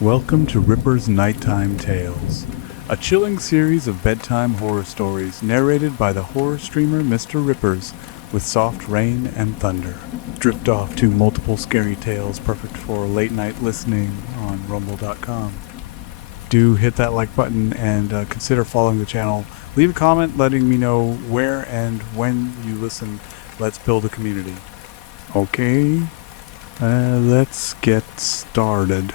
Welcome to Ripper's Nighttime Tales, a chilling series of bedtime horror stories narrated by the horror streamer Mr. Rippers with soft rain and thunder. Drift off to multiple scary tales perfect for late night listening on rumble.com. Do hit that like button and consider following the channel. Leave a comment letting me know where and when you listen. Let's build a community. Okay, let's get started.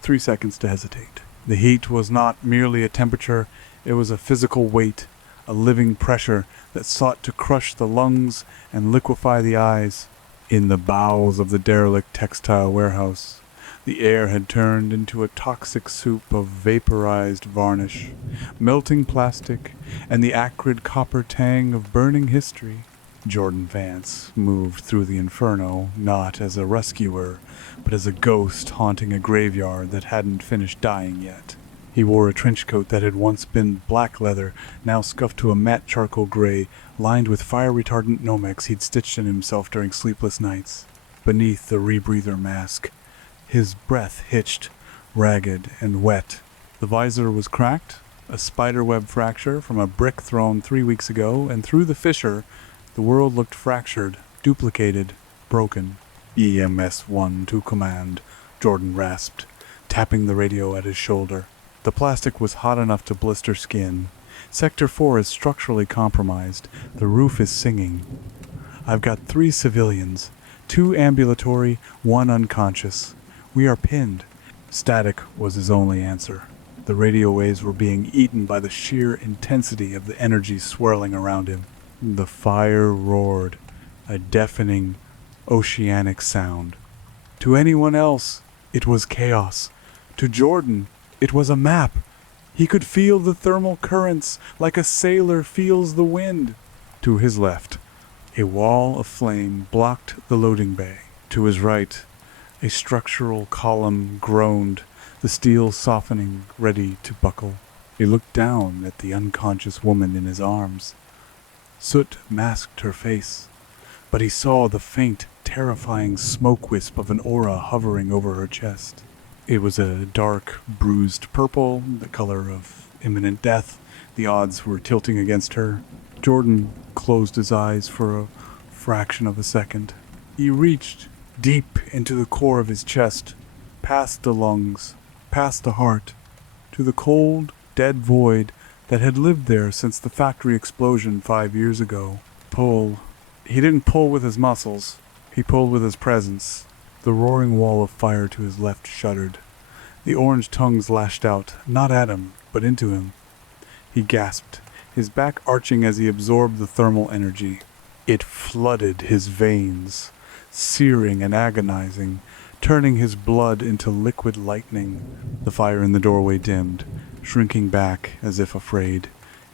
3 seconds to hesitate. The heat was not merely a temperature, it was a physical weight, a living pressure that sought to crush the lungs and liquefy the eyes. In the bowels of the derelict textile warehouse, the air had turned into a toxic soup of vaporized varnish, melting plastic, and the acrid copper tang of burning history. Jordan Vance moved through the inferno not as a rescuer, but as a ghost haunting a graveyard that hadn't finished dying yet. He wore a trench coat that had once been black leather, now scuffed to a matte charcoal gray, lined with fire-retardant Nomex he'd stitched in himself during sleepless nights. Beneath the rebreather mask, his breath hitched, ragged and wet. The visor was cracked, a spiderweb fracture from a brick thrown 3 weeks ago, and through the fissure, the world looked fractured, duplicated, broken. EMS-1 to command, Jordan rasped, tapping the radio at his shoulder. The plastic was hot enough to blister skin. Sector 4 is structurally compromised. The roof is singing. I've got 3 civilians, 2 ambulatory, 1 unconscious. We are pinned. Static was his only answer. The radio waves were being eaten by the sheer intensity of the energy swirling around him. The fire roared, a deafening, oceanic sound. To anyone else, it was chaos. To Jordan, it was a map. He could feel the thermal currents like a sailor feels the wind. To his left, a wall of flame blocked the loading bay. To his right, a structural column groaned, the steel softening, ready to buckle. He looked down at the unconscious woman in his arms. Soot masked her face, but he saw the faint, terrifying smoke wisp of an aura hovering over her chest. It was a dark, bruised purple, the color of imminent death. The odds were tilting against her. Jordan closed his eyes for a fraction of a second. He reached deep into the core of his chest, past the lungs, past the heart, to the cold, dead void that had lived there since the factory explosion 5 years ago. Pull. He didn't pull with his muscles. He pulled with his presence. The roaring wall of fire to his left shuddered. The orange tongues lashed out, not at him, but into him. He gasped, his back arching as he absorbed the thermal energy. It flooded his veins, searing and agonizing, turning his blood into liquid lightning. The fire in the doorway dimmed, shrinking back as if afraid,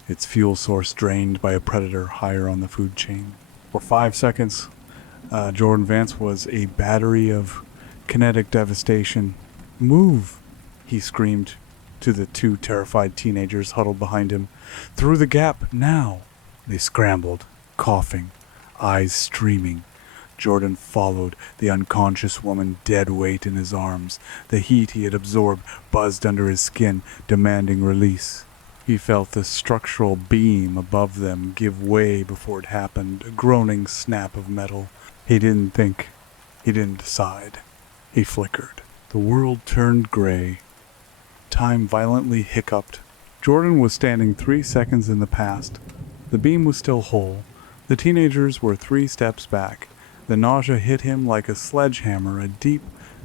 its fuel source drained by a predator higher on the food chain. For 5 seconds, Jordan Vance was a battery of kinetic devastation. "Move!" he screamed to the 2 terrified teenagers huddled behind him. "Through the gap, now!" They scrambled, coughing, eyes streaming. Jordan followed, the unconscious woman dead weight in his arms. The heat he had absorbed buzzed under his skin, demanding release. He felt the structural beam above them give way before it happened, a groaning snap of metal. He didn't think. He didn't decide. He flickered. The world turned gray. Time violently hiccuped. Jordan was standing 3 seconds in the past. The beam was still whole. The teenagers were 3 steps back. The nausea hit him like a sledgehammer, a deep,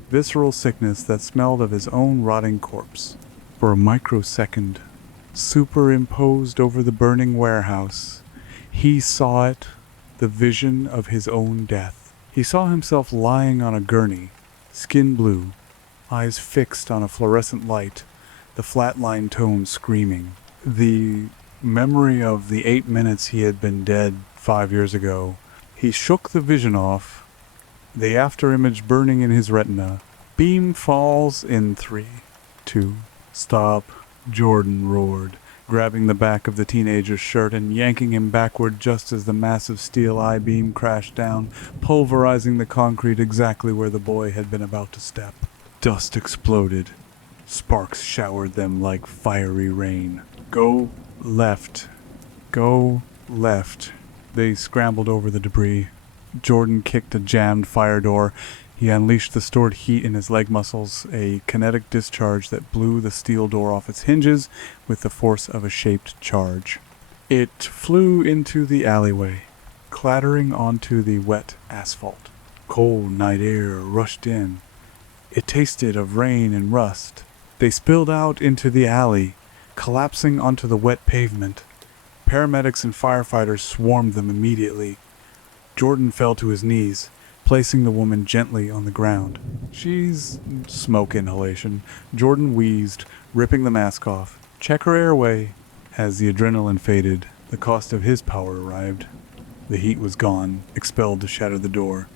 visceral sickness that smelled of his own rotting corpse. For a microsecond, superimposed over the burning warehouse, he saw it, the vision of his own death. He saw himself lying on a gurney, skin blue, eyes fixed on a fluorescent light, the flatline tone screaming. The memory of the 8 minutes he had been dead 5 years ago. He shook the vision off, the afterimage burning in his retina. Beam falls in 3, 2, stop, Jordan roared, grabbing the back of the teenager's shirt and yanking him backward just as the massive steel I-beam crashed down, pulverizing the concrete exactly where the boy had been about to step. Dust exploded. Sparks showered them like fiery rain. Go left. Go left. They scrambled over the debris. Jordan kicked a jammed fire door. He unleashed the stored heat in his leg muscles, a kinetic discharge that blew the steel door off its hinges with the force of a shaped charge. It flew into the alleyway, clattering onto the wet asphalt. Cold night air rushed in. It tasted of rain and rust. They spilled out into the alley, collapsing onto the wet pavement. Paramedics and firefighters swarmed them immediately. Jordan fell to his knees, placing the woman gently on the ground. She's smoke inhalation. Jordan wheezed, ripping the mask off. Check her airway. As the adrenaline faded, the cost of his power arrived. The heat was gone, expelled to shatter the door.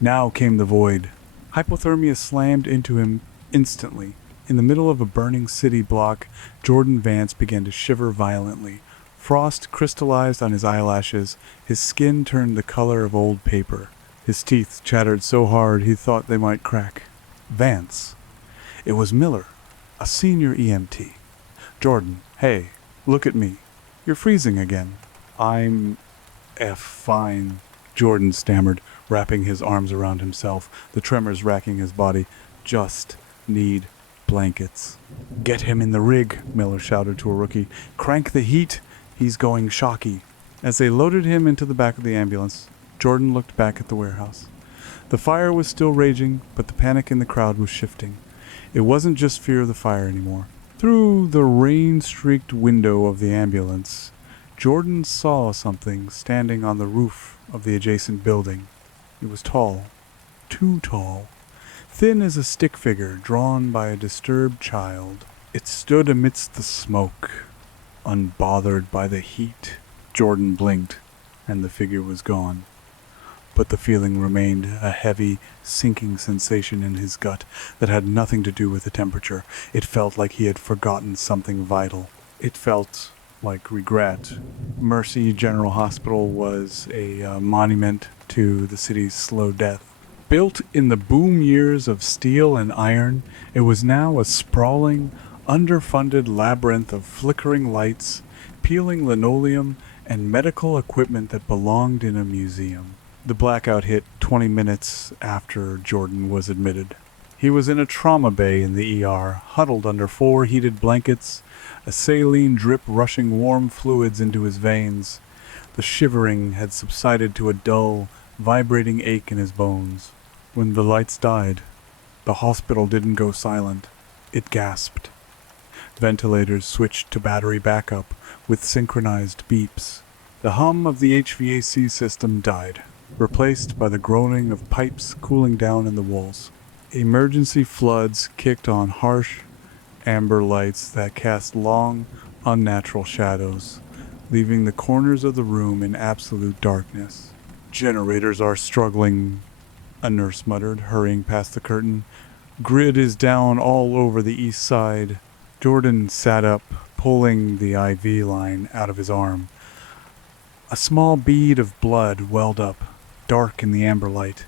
Now came the void. Hypothermia slammed into him instantly. In the middle of a burning city block, Jordan Vance began to shiver violently. Frost crystallized on his eyelashes. His skin turned the color of old paper. His teeth chattered so hard he thought they might crack. Vance. It was Miller, a senior EMT. Jordan, hey, look at me. You're freezing again. I'm fine, Jordan stammered, wrapping his arms around himself, the tremors racking his body. Just need blankets. Get him in the rig, Miller shouted to a rookie. Crank the heat. He's going shocky. As they loaded him into the back of the ambulance, Jordan looked back at the warehouse. The fire was still raging, but the panic in the crowd was shifting. It wasn't just fear of the fire anymore. Through the rain-streaked window of the ambulance, Jordan saw something standing on the roof of the adjacent building. It was tall, too tall, thin as a stick figure drawn by a disturbed child. It stood amidst the smoke, unbothered by the heat. Jordan blinked, and the figure was gone. But the feeling remained, a heavy, sinking sensation in his gut that had nothing to do with the temperature. It felt like he had forgotten something vital. It felt like regret. Mercy General Hospital was a monument to the city's slow death. Built in the boom years of steel and iron, it was now a sprawling, underfunded labyrinth of flickering lights, peeling linoleum, and medical equipment that belonged in a museum. The blackout hit 20 minutes after Jordan was admitted. He was in a trauma bay in the ER, huddled under 4 heated blankets, a saline drip rushing warm fluids into his veins. The shivering had subsided to a dull, vibrating ache in his bones. When the lights died, the hospital didn't go silent. It gasped. Ventilators switched to battery backup with synchronized beeps. The hum of the HVAC system died, replaced by the groaning of pipes cooling down in the walls. Emergency floods kicked on harsh, amber lights that cast long, unnatural shadows, leaving the corners of the room in absolute darkness. Generators are struggling, a nurse muttered, hurrying past the curtain. Grid is down all over the east side. Jordan sat up, pulling the IV line out of his arm. A small bead of blood welled up, dark in the amber light.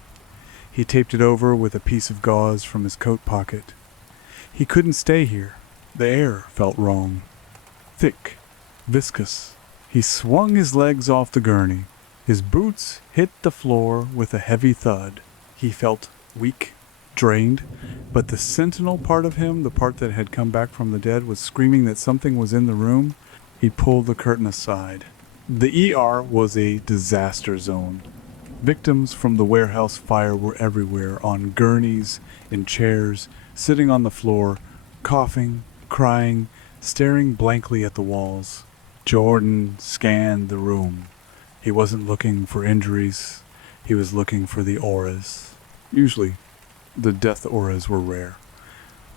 He taped it over with a piece of gauze from his coat pocket. He couldn't stay here. The air felt wrong. Thick, viscous. He swung his legs off the gurney. His boots hit the floor with a heavy thud. He felt weak, drained, but the sentinel part of him, the part that had come back from the dead, was screaming that something was in the room. He pulled the curtain aside. The ER was a disaster zone. Victims from the warehouse fire were everywhere, on gurneys, in chairs, sitting on the floor, coughing, crying, staring blankly at the walls. Jordan scanned the room. He wasn't looking for injuries. He was looking for the auras. Usually, the death auras were rare.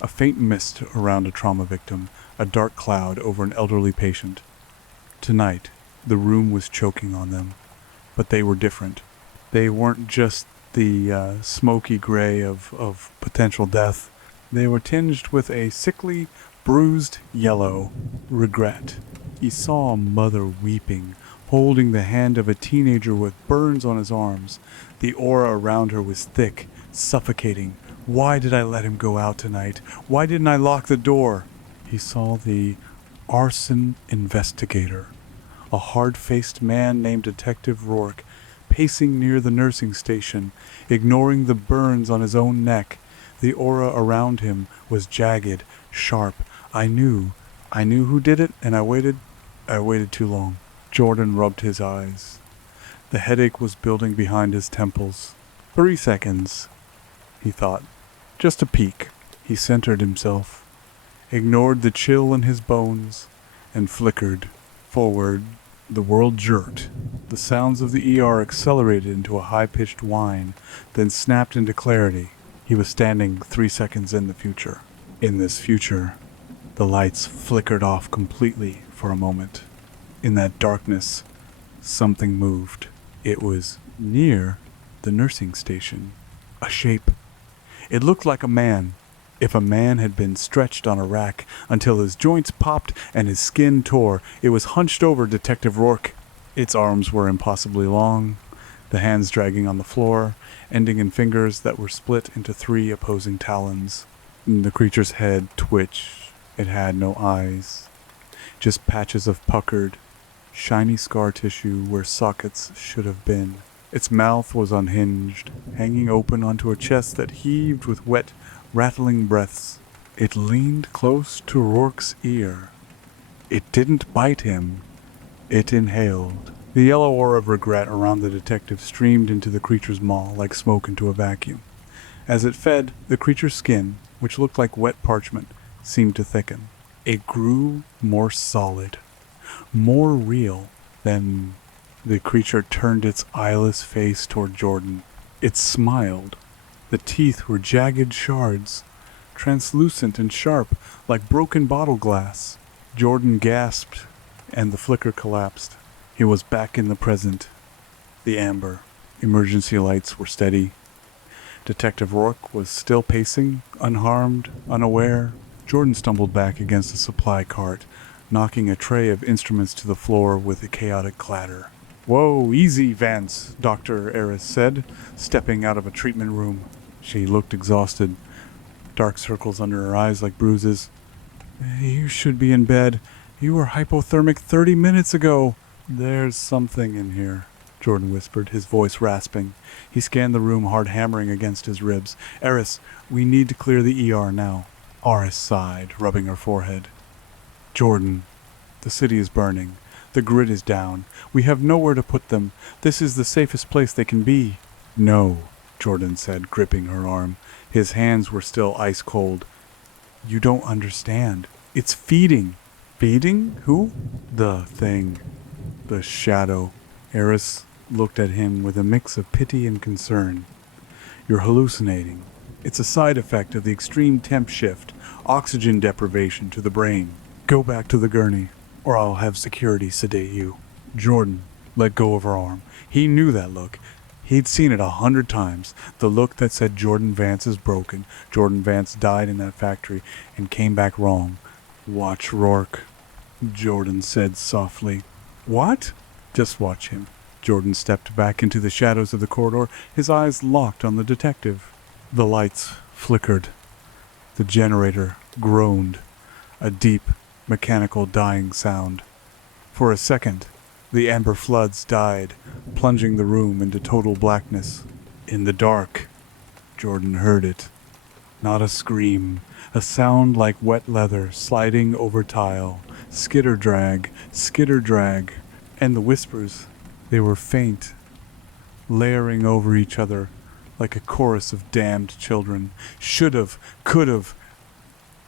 A faint mist around a trauma victim, a dark cloud over an elderly patient. Tonight, the room was choking on them, but they were different. They weren't just the smoky gray of potential death. They were tinged with a sickly, bruised yellow. Regret. He saw a mother weeping, holding the hand of a teenager with burns on his arms. The aura around her was thick, suffocating, Why did I let him go out tonight? Why didn't I lock the door? He saw the arson investigator, a hard-faced man named Detective Rourke, pacing near the nursing station, ignoring the burns on his own neck. The aura around him was jagged, sharp. I knew who did it, and I waited too long. Jordan rubbed his eyes. The headache was building behind his temples. 3 seconds, he thought. Just a peek. He centered himself, ignored the chill in his bones, and flickered forward. The world jerked. The sounds of the ER accelerated into a high-pitched whine, then snapped into clarity. He was standing 3 seconds in the future. In this future, the lights flickered off completely for a moment. In that darkness, something moved. It was near the nursing station. A shape. It looked like a man. If a man had been stretched on a rack until his joints popped and his skin tore, it was hunched over Detective Rourke. Its arms were impossibly long, the hands dragging on the floor, ending in fingers that were split into 3 opposing talons. The creature's head twitched. It had no eyes, just patches of puckered, shiny scar tissue where sockets should have been. Its mouth was unhinged, hanging open onto a chest that heaved with wet, rattling breaths. It leaned close to Rourke's ear. It didn't bite him. It inhaled. The yellow aura of regret around the detective streamed into the creature's maw like smoke into a vacuum. As it fed, the creature's skin, which looked like wet parchment, seemed to thicken. It grew more solid, more real. Then the creature turned its eyeless face toward Jordan. It smiled. The teeth were jagged shards, translucent and sharp, like broken bottle glass. Jordan gasped, and the flicker collapsed. He was back in the present. The amber. Emergency lights were steady. Detective Rourke was still pacing, unharmed, unaware. Jordan stumbled back against a supply cart, knocking a tray of instruments to the floor with a chaotic clatter. "Whoa, easy, Vance," Dr. Eris said, stepping out of a treatment room. She looked exhausted, dark circles under her eyes like bruises. "You should be in bed. You were hypothermic 30 minutes ago." "There's something in here," Jordan whispered, his voice rasping. He scanned the room, heart hammering against his ribs. "Eris, we need to clear the ER now." Eris sighed, rubbing her forehead. "Jordan, the city is burning. The grid is down. We have nowhere to put them. This is the safest place they can be." "No," Jordan said, gripping her arm. His hands were still ice cold. "You don't understand. It's feeding." "Feeding? Who?" "The thing. The shadow." Eris looked at him with a mix of pity and concern. "You're hallucinating. It's a side effect of the extreme temp shift, oxygen deprivation to the brain. Go back to the gurney, or I'll have security sedate you." Jordan let go of her arm. He knew that look. He'd seen it 100 times. The look that said Jordan Vance is broken. Jordan Vance died in that factory and came back wrong. "Watch Rourke," Jordan said softly. "What?" "Just watch him." Jordan stepped back into the shadows of the corridor, his eyes locked on the detective. The lights flickered. The generator groaned, a deep, mechanical dying sound. For a second, the amber floods died, plunging the room into total blackness. In the dark, Jordan heard it. Not a scream, a sound like wet leather sliding over tile. Skitter drag, and the whispers, they were faint, layering over each other like a chorus of damned children. Should've, could've,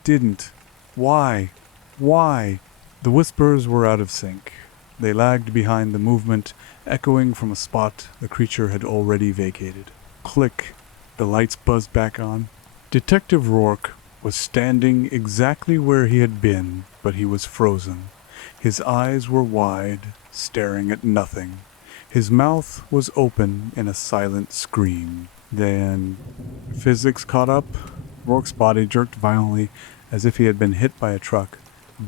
didn't. Why? Why? The whispers were out of sync. They lagged behind the movement, echoing from a spot the creature had already vacated. Click. The lights buzzed back on. Detective Rourke was standing exactly where he had been, but he was frozen. His eyes were wide, staring at nothing. His mouth was open in a silent scream. Then physics caught up. Rourke's body jerked violently as if he had been hit by a truck.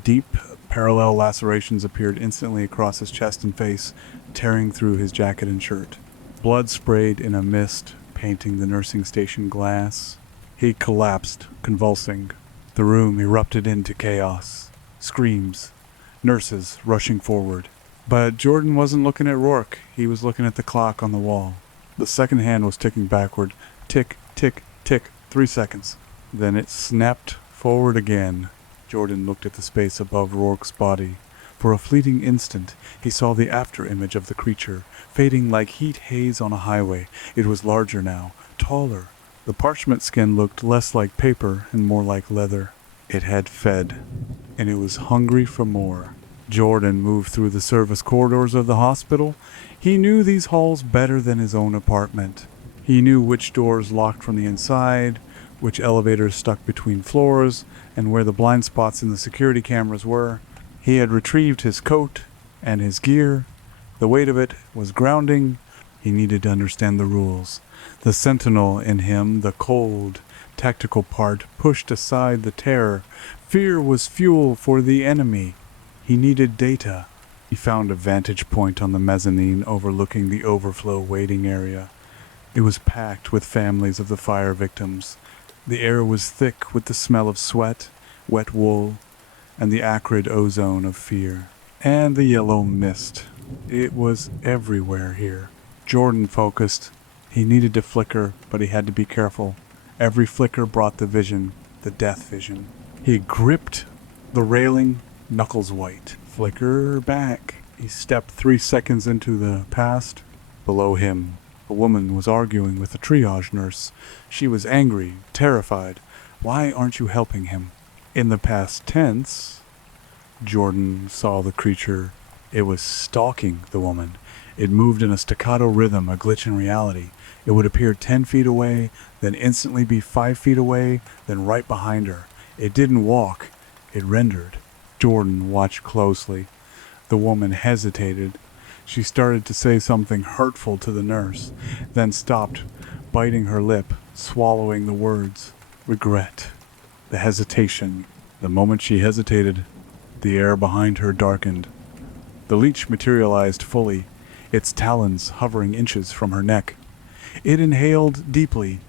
Deep, parallel lacerations appeared instantly across his chest and face, tearing through his jacket and shirt. Blood sprayed in a mist, painting the nursing station glass. He collapsed, convulsing. The room erupted into chaos. Screams. Nurses rushing forward. But Jordan wasn't looking at Rourke. He was looking at the clock on the wall. The second hand was ticking backward. Tick, tick, tick. 3 seconds. Then it snapped forward again. Jordan looked at the space above Rourke's body. For a fleeting instant, he saw the after-image of the creature, fading like heat haze on a highway. It was larger now, taller. The parchment skin looked less like paper and more like leather. It had fed, and it was hungry for more. Jordan moved through the service corridors of the hospital. He knew these halls better than his own apartment. He knew which doors locked from the inside, which elevators stuck between floors, and where the blind spots in the security cameras were. He had retrieved his coat and his gear. The weight of it was grounding. He needed to understand the rules. The sentinel in him, the cold, tactical part, pushed aside the terror. Fear was fuel for the enemy. He needed data. He found a vantage point on the mezzanine overlooking the overflow waiting area. It was packed with families of the fire victims. The air was thick with the smell of sweat, wet wool, and the acrid ozone of fear. And the yellow mist. It was everywhere here. Jordan focused. He needed to flicker, but he had to be careful. Every flicker brought the vision, the death vision. He gripped the railing, knuckles white. Flicker back. He stepped 3 seconds into the past. Below him, a woman was arguing with a triage nurse. She was angry, terrified. Why aren't you helping him? In the past tense, Jordan saw the creature. It was stalking the woman. It moved in a staccato rhythm, a glitch in reality. It would appear 10 feet away, then instantly be 5 feet away, then right behind her. It didn't walk. It rendered. Jordan watched closely. The woman hesitated. She started to say something hurtful to the nurse, then stopped, biting her lip, swallowing the words. Regret. The hesitation. The moment she hesitated, the air behind her darkened. The leech materialized fully, its talons hovering inches from her neck. It inhaled deeply,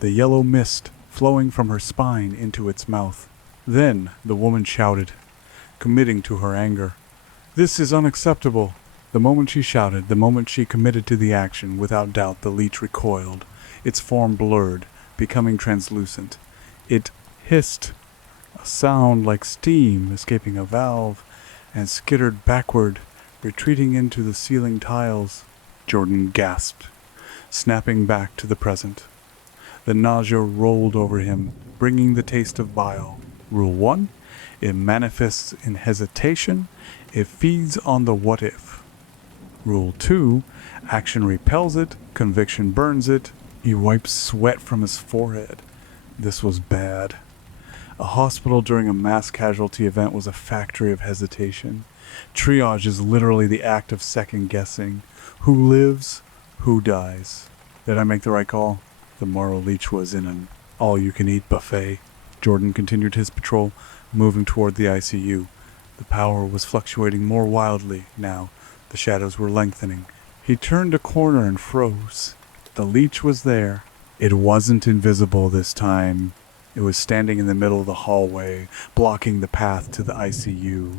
the yellow mist flowing from her spine into its mouth. Then the woman shouted, committing to her anger. This is unacceptable. The moment she shouted, the moment she committed to the action, without doubt the leech recoiled, its form blurred, becoming translucent. It hissed, a sound like steam escaping a valve, and skittered backward, retreating into the ceiling tiles. Jordan gasped, snapping back to the present. The nausea rolled over him, bringing the taste of bile. Rule 1, it manifests in hesitation. It feeds on the what if. Rule 2, action repels it, conviction burns it. He wiped sweat from his forehead. This was bad. A hospital during a mass casualty event was a factory of hesitation. Triage is literally the act of second-guessing. Who lives? Who dies? Did I make the right call? The moral leech was in an all-you-can-eat buffet. Jordan continued his patrol, moving toward the ICU. The power was fluctuating more wildly now. The shadows were lengthening. He turned a corner and froze. The leech was there. It wasn't invisible this time. It was standing in the middle of the hallway, blocking the path to the ICU.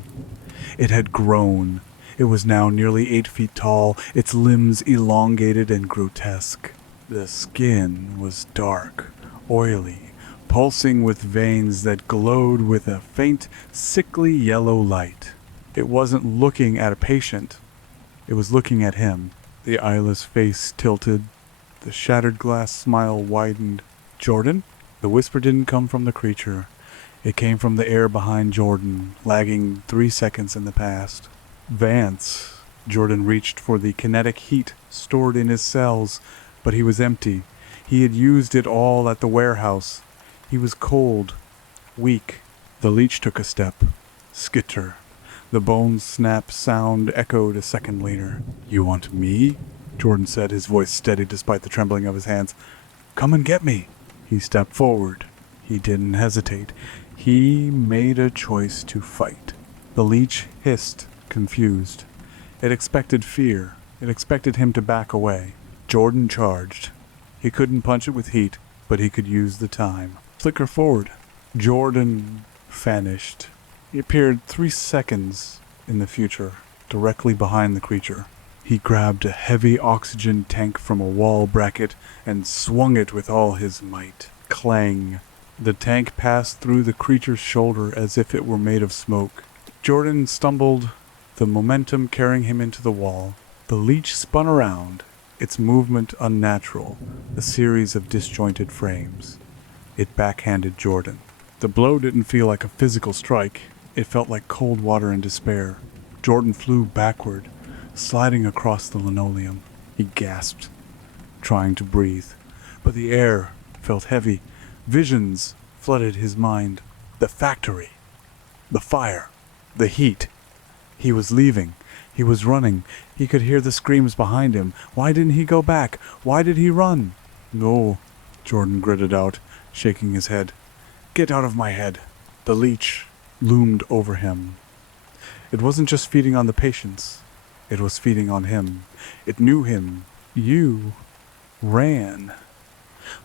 It had grown. It was now nearly 8 feet tall, its limbs elongated and grotesque. The skin was dark, oily, pulsing with veins that glowed with a faint, sickly yellow light. It wasn't looking at a patient. It was looking at him. The eyeless face tilted. The shattered glass smile widened. Jordan? The whisper didn't come from the creature. It came from the air behind Jordan, lagging 3 seconds in the past. Vance. Jordan reached for the kinetic heat stored in his cells, but he was empty. He had used it all at the warehouse. He was cold, weak. The leech took a step. Skitter. The bone snap sound echoed a second later. You want me? Jordan said, his voice steady despite the trembling of his hands. Come and get me. He stepped forward. He didn't hesitate. He made a choice to fight. The leech hissed, confused. It expected fear. It expected him to back away. Jordan charged. He couldn't punch it with heat. but he could use the time. Flicker forward. Jordan vanished. He appeared 3 seconds in the future, directly behind the creature. He grabbed a heavy oxygen tank from a wall bracket and swung it with all his might. Clang. The tank passed through the creature's shoulder as if it were made of smoke. Jordan stumbled, the momentum carrying him into the wall. The leech spun around, its movement unnatural, a series of disjointed frames. It backhanded Jordan. The blow didn't feel like a physical strike. It felt like cold water in despair. Jordan flew backward, sliding across the linoleum. He gasped, trying to breathe, but the air felt heavy. Visions flooded his mind. The factory, the fire, the heat. He was leaving. He was running. He could hear the screams behind him. Why didn't he go back? Why did he run? No, Jordan gritted out, shaking his head. Get out of my head. The leech loomed over him. It wasn't just feeding on the patients. It was feeding on him. It knew him. You ran.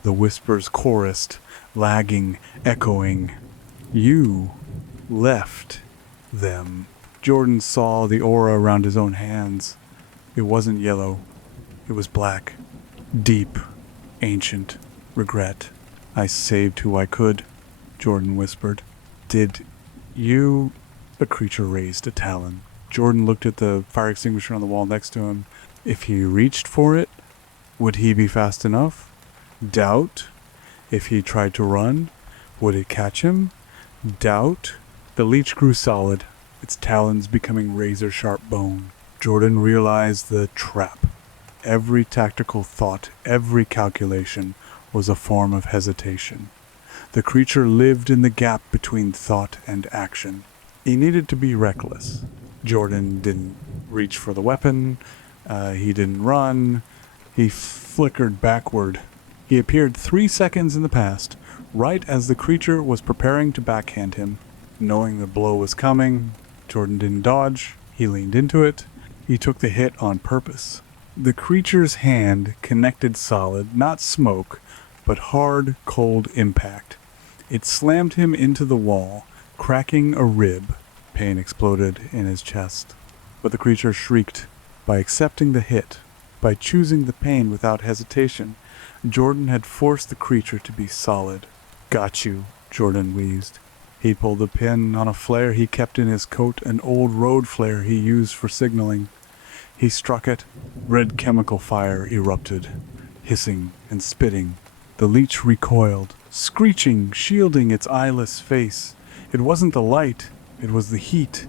The whispers chorused, lagging, echoing. You left them. Jordan saw the aura around his own hands. It wasn't yellow. It was black. Deep, ancient regret. I saved who I could, Jordan whispered. Did you... The creature raised a talon. Jordan looked at the fire extinguisher on the wall next to him. If he reached for it, would he be fast enough? Doubt. If he tried to run, would it catch him? Doubt. The leech grew solid, its talons becoming razor-sharp bone. Jordan realized the trap. Every tactical thought, every calculation was a form of hesitation. The creature lived in the gap between thought and action. He needed to be reckless. Jordan didn't reach for the weapon. He didn't run. He flickered backward. He appeared 3 seconds in the past, right as the creature was preparing to backhand him. Knowing the blow was coming, Jordan didn't dodge. He leaned into it. He took the hit on purpose. The creature's hand connected solid, not smoke, but hard, cold impact. It slammed him into the wall, cracking a rib. Pain exploded in his chest. But the creature shrieked. By accepting the hit, by choosing the pain without hesitation, Jordan had forced the creature to be solid. Got you, Jordan wheezed. He pulled the pin on a flare he kept in his coat, an old road flare he used for signaling. He struck it. Red chemical fire erupted, hissing and spitting. The leech recoiled, screeching, shielding its eyeless face. It wasn't the light, it was the heat.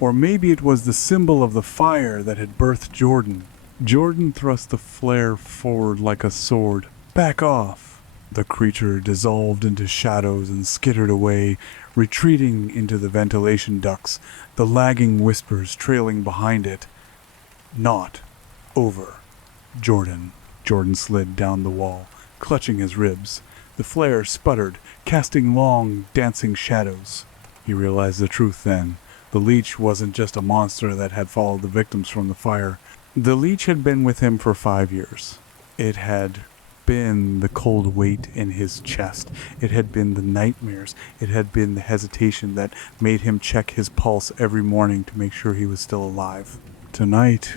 Or maybe it was the symbol of the fire that had birthed Jordan. Jordan thrust the flare forward like a sword. Back off! The creature dissolved into shadows and skittered away, retreating into the ventilation ducts, the lagging whispers trailing behind it. Not over. Jordan. Jordan slid down the wall, clutching his ribs. The flare sputtered, casting long, dancing shadows. He realized the truth then. The leech wasn't just a monster that had followed the victims from the fire. The leech had been with him for 5 years. It had been the cold weight in his chest. It had been the nightmares. It had been the hesitation that made him check his pulse every morning to make sure he was still alive. Tonight,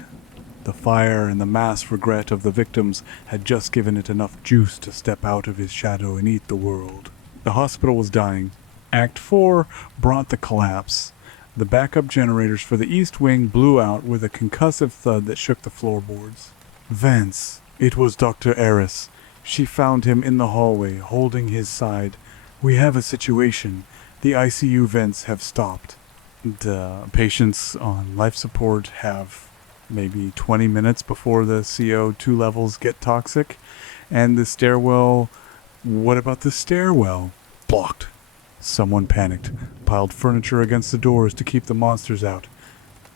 the fire and the mass regret of the victims had just given it enough juice to step out of his shadow and eat the world. The hospital was dying. Act 4 brought the collapse. The backup generators for the east wing blew out with a concussive thud that shook the floorboards. Vance. It was Dr. Eris. She found him in the hallway, holding his side. We have a situation. The ICU vents have stopped. The patients on life support have maybe 20 minutes before the CO2 levels get toxic. And the stairwell... What about the stairwell? Blocked. Someone panicked, piled furniture against the doors to keep the monsters out.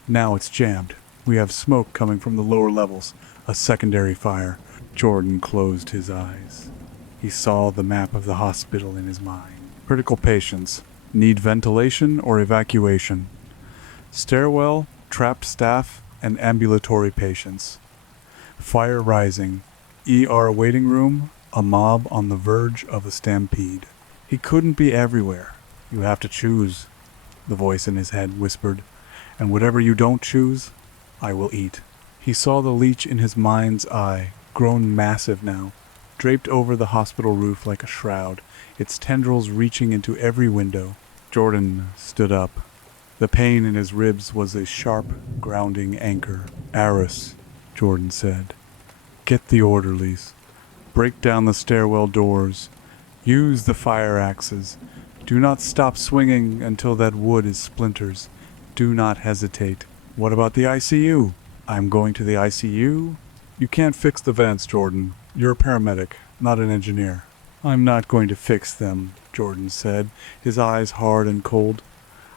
Now it's jammed. We have smoke coming from the lower levels. A secondary fire. Jordan closed his eyes. He saw the map of the hospital in his mind. Critical patients. Need ventilation or evacuation. Stairwell, trapped staff, and ambulatory patients. Fire rising. ER waiting room, A mob on the verge of a stampede. He couldn't be everywhere. You have to choose, the voice in his head whispered. And whatever you don't choose, I will eat. He saw the leech in his mind's eye, grown massive now, draped over the hospital roof like a shroud, its tendrils reaching into every window. Jordan stood up. The pain in his ribs was a sharp, grounding anchor. Aris, Jordan said, get the orderlies. Break down the stairwell doors. Use the fire axes. Do not stop swinging until that wood is splinters. Do not hesitate. What about the ICU? I'm going to the ICU? You can't fix the vents, Jordan. You're a paramedic, not an engineer. I'm not going to fix them, Jordan said, his eyes hard and cold.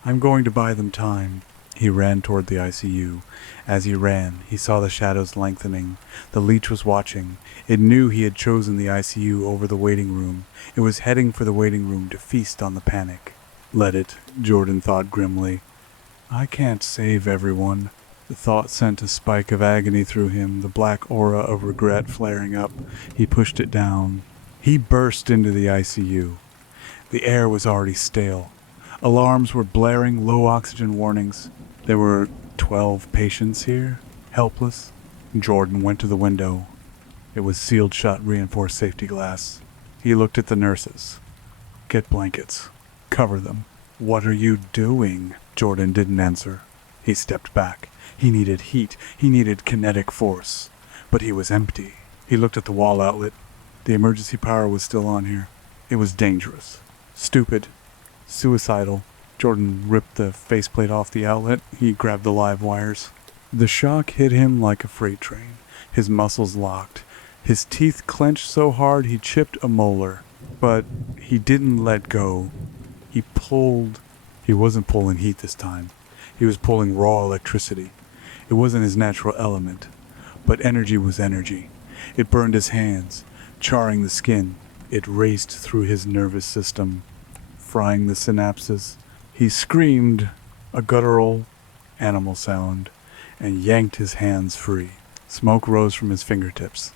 I'm going to buy them time. He ran toward the ICU. As he ran, he saw the shadows lengthening. The leech was watching. It knew he had chosen the ICU over the waiting room. It was heading for the waiting room to feast on the panic. Let it, Jordan thought grimly. I can't save everyone. The thought sent a spike of agony through him, the black aura of regret flaring up. He pushed it down. He burst into the ICU. The air was already stale. Alarms were blaring, low oxygen warnings. There were 12 patients here, helpless. Jordan went to the window. It was sealed shut, reinforced safety glass. He looked at the nurses. Get blankets. Cover them. What are you doing? Jordan didn't answer. He stepped back. He needed heat. He needed kinetic force. But he was empty. He looked at the wall outlet. The emergency power was still on here. It was dangerous. Stupid. Suicidal. Jordan ripped the faceplate off the outlet. He grabbed the live wires. The shock hit him like a freight train. His muscles locked. His teeth clenched so hard he chipped a molar. But he didn't let go. He pulled. He wasn't pulling heat this time. He was pulling raw electricity. It wasn't his natural element. But energy was energy. It burned his hands, charring the skin. It raced through his nervous system, frying the synapses. He screamed, a guttural animal sound, and yanked his hands free. Smoke rose from his fingertips.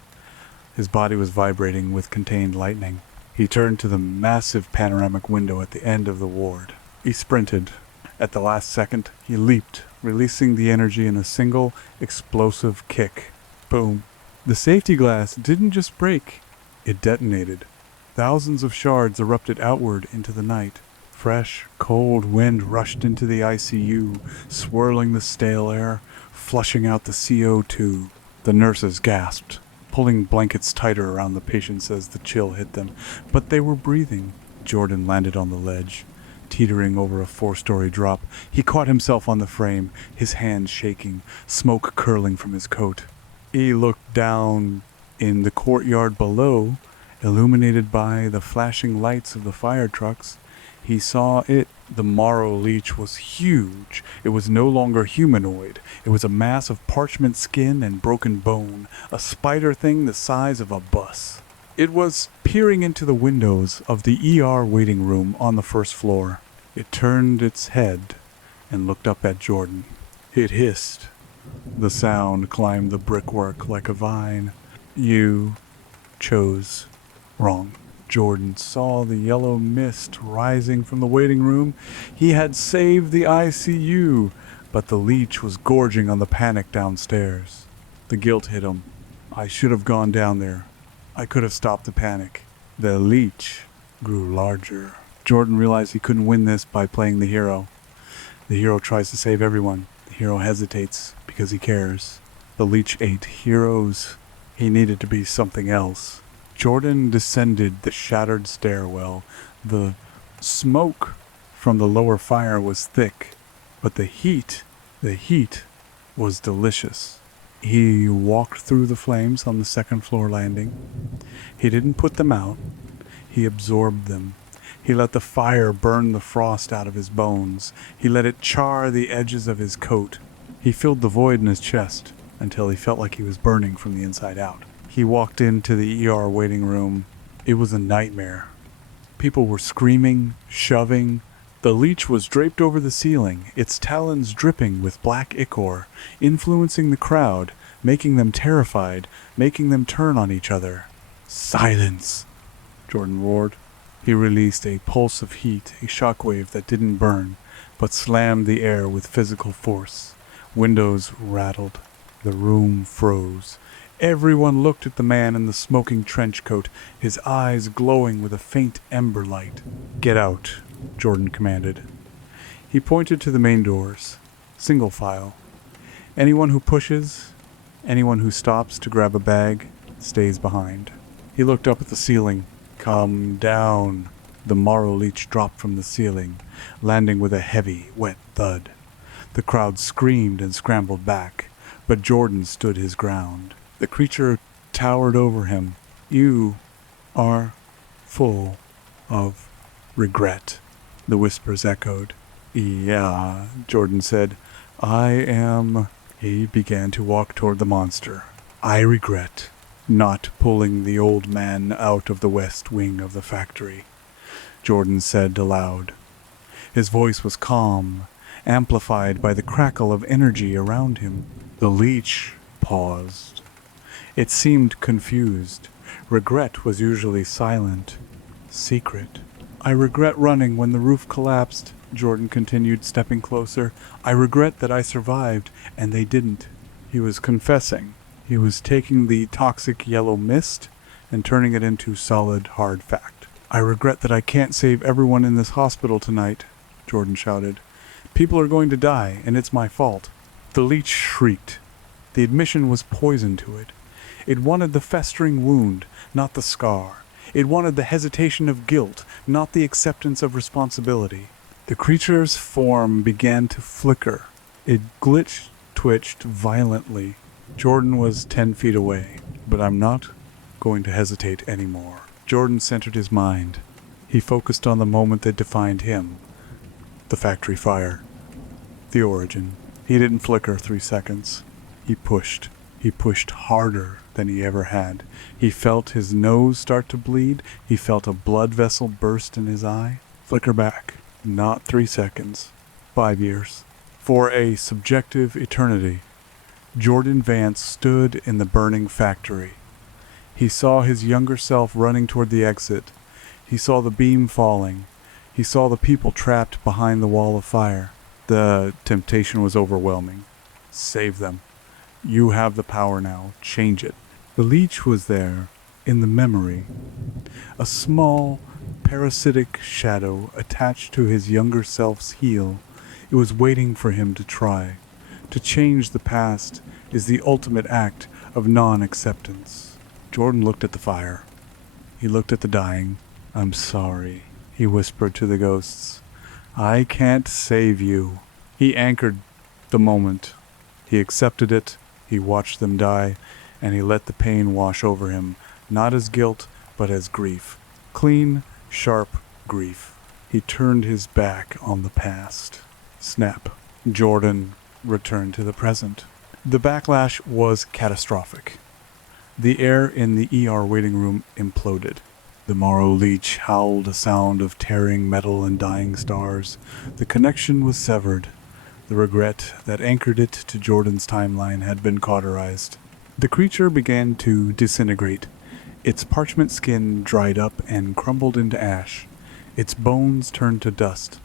His body was vibrating with contained lightning. He turned to the massive panoramic window at the end of the ward. He sprinted. At the last second, he leaped, releasing the energy in a single, explosive kick. Boom. The safety glass didn't just break. It detonated. Thousands of shards erupted outward into the night. Fresh, cold wind rushed into the ICU, swirling the stale air, flushing out the CO2. The nurses gasped, pulling blankets tighter around the patients as the chill hit them. But they were breathing. Jordan landed on the ledge, teetering over a 4-story drop. He caught himself on the frame, his hands shaking, smoke curling from his coat. He looked down in the courtyard below, illuminated by the flashing lights of the fire trucks. He saw it. The Morrow leech was huge. It was no longer humanoid. It was a mass of parchment skin and broken bone, a spider thing the size of a bus. It was peering into the windows of the ER waiting room on the first floor. It turned its head and looked up at Jordan. It hissed. The sound climbed the brickwork like a vine. You chose wrong. Jordan saw the yellow mist rising from the waiting room. He had saved the ICU, but the leech was gorging on the panic downstairs. The guilt hit him. I should have gone down there. I could have stopped the panic. The leech grew larger. Jordan realized he couldn't win this by playing the hero. The hero tries to save everyone. The hero hesitates because he cares. The leech ate heroes. He needed to be something else. Jordan descended the shattered stairwell. The smoke from the lower fire was thick, but the heat was delicious. He walked through the flames on the second floor landing. He didn't put them out. He absorbed them. He let the fire burn the frost out of his bones. He let it char the edges of his coat. He filled the void in his chest until he felt like he was burning from the inside out. He walked into the ER waiting room. It was a nightmare. People were screaming, shoving. The leech was draped over the ceiling, its talons dripping with black ichor, influencing the crowd, making them terrified, making them turn on each other. "Silence!" Jordan roared. He released a pulse of heat, a shockwave that didn't burn, but slammed the air with physical force. Windows rattled. The room froze. Everyone looked at the man in the smoking trench coat, his eyes glowing with a faint ember light. "Get out," Jordan commanded. He pointed to the main doors. Single file. Anyone who pushes, anyone who stops to grab a bag, stays behind. He looked up at the ceiling. "Come down." The Morrow leech dropped from the ceiling, landing with a heavy, wet thud. The crowd screamed and scrambled back, but Jordan stood his ground. The creature towered over him. "You are full of regret," the whispers echoed. "Yeah," Jordan said. "I am." He began to walk toward the monster. "I regret not pulling the old man out of the west wing of the factory," Jordan said aloud. His voice was calm, amplified by the crackle of energy around him. The leech paused. It seemed confused. Regret was usually silent, secret. "I regret running when the roof collapsed," Jordan continued, stepping closer. "I regret that I survived, and they didn't." He was confessing. He was taking the toxic yellow mist and turning it into solid, hard fact. "I regret that I can't save everyone in this hospital tonight," Jordan shouted. "People are going to die, and it's my fault." The leech shrieked. The admission was poison to it. It wanted the festering wound, not the scar. It wanted the hesitation of guilt, not the acceptance of responsibility. The creature's form began to flicker. It glitched, twitched violently. Jordan was 10 feet away, but I'm not going to hesitate anymore. Jordan centered his mind. He focused on the moment that defined him. The factory fire. The origin. He didn't flicker 3 seconds. He pushed. He pushed harder than he ever had. He felt his nose start to bleed. He felt a blood vessel burst in his eye. Flicker back. Not 3 seconds. 5 years. For a subjective eternity, Jordan Vance stood in the burning factory. He saw his younger self running toward the exit. He saw the beam falling. He saw the people trapped behind the wall of fire. The temptation was overwhelming. Save them. You have the power now. Change it. The leech was there, in the memory. A small, parasitic shadow attached to his younger self's heel. It was waiting for him to try. To change the past is the ultimate act of non-acceptance. Jordan looked at the fire. He looked at the dying. "I'm sorry," he whispered to the ghosts. "I can't save you." He anchored the moment. He accepted it. He watched them die, and he let the pain wash over him, not as guilt, but as grief. Clean, sharp grief. He turned his back on the past. Snap. Jordan returned to the present. The backlash was catastrophic. The air in the ER waiting room imploded. The Morrow leech howled a sound of tearing metal and dying stars. The connection was severed. The regret that anchored it to Jordan's timeline had been cauterized. The creature began to disintegrate. Its parchment skin dried up and crumbled into ash. Its bones turned to dust.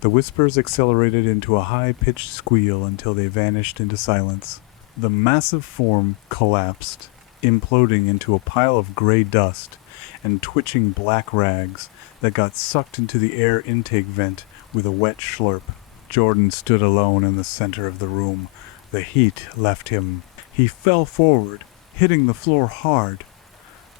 The whispers accelerated into a high-pitched squeal until they vanished into silence. The massive form collapsed, imploding into a pile of gray dust and twitching black rags that got sucked into the air intake vent with a wet slurp. Jordan stood alone in the center of the room. The heat left him. He fell forward, hitting the floor hard.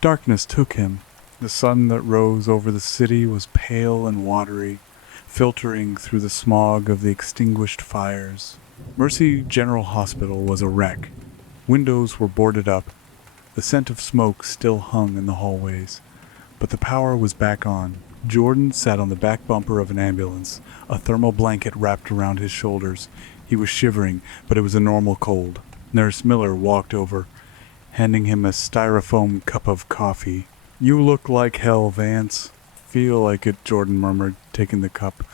Darkness took him. The sun that rose over the city was pale and watery, filtering through the smog of the extinguished fires. Mercy General Hospital was a wreck. Windows were boarded up. The scent of smoke still hung in the hallways. But the power was back on. Jordan sat on the back bumper of an ambulance, a thermal blanket wrapped around his shoulders. He was shivering, but it was a normal cold. Nurse Miller walked over, handing him a styrofoam cup of coffee. "You look like hell, Vance." "Feel like it," Jordan murmured, taking the cup.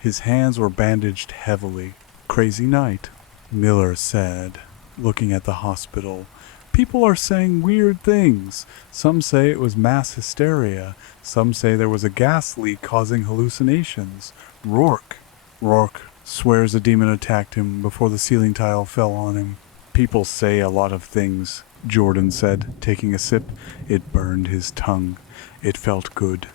His hands were bandaged heavily. "Crazy night," Miller said, looking at the hospital. People are saying weird things. Some say it was mass hysteria. Some say there was a gas leak causing hallucinations. Rourke swears a demon attacked him before the ceiling tile fell on him. People say a lot of things, Jordan said, taking a sip. It burned his tongue. It felt good.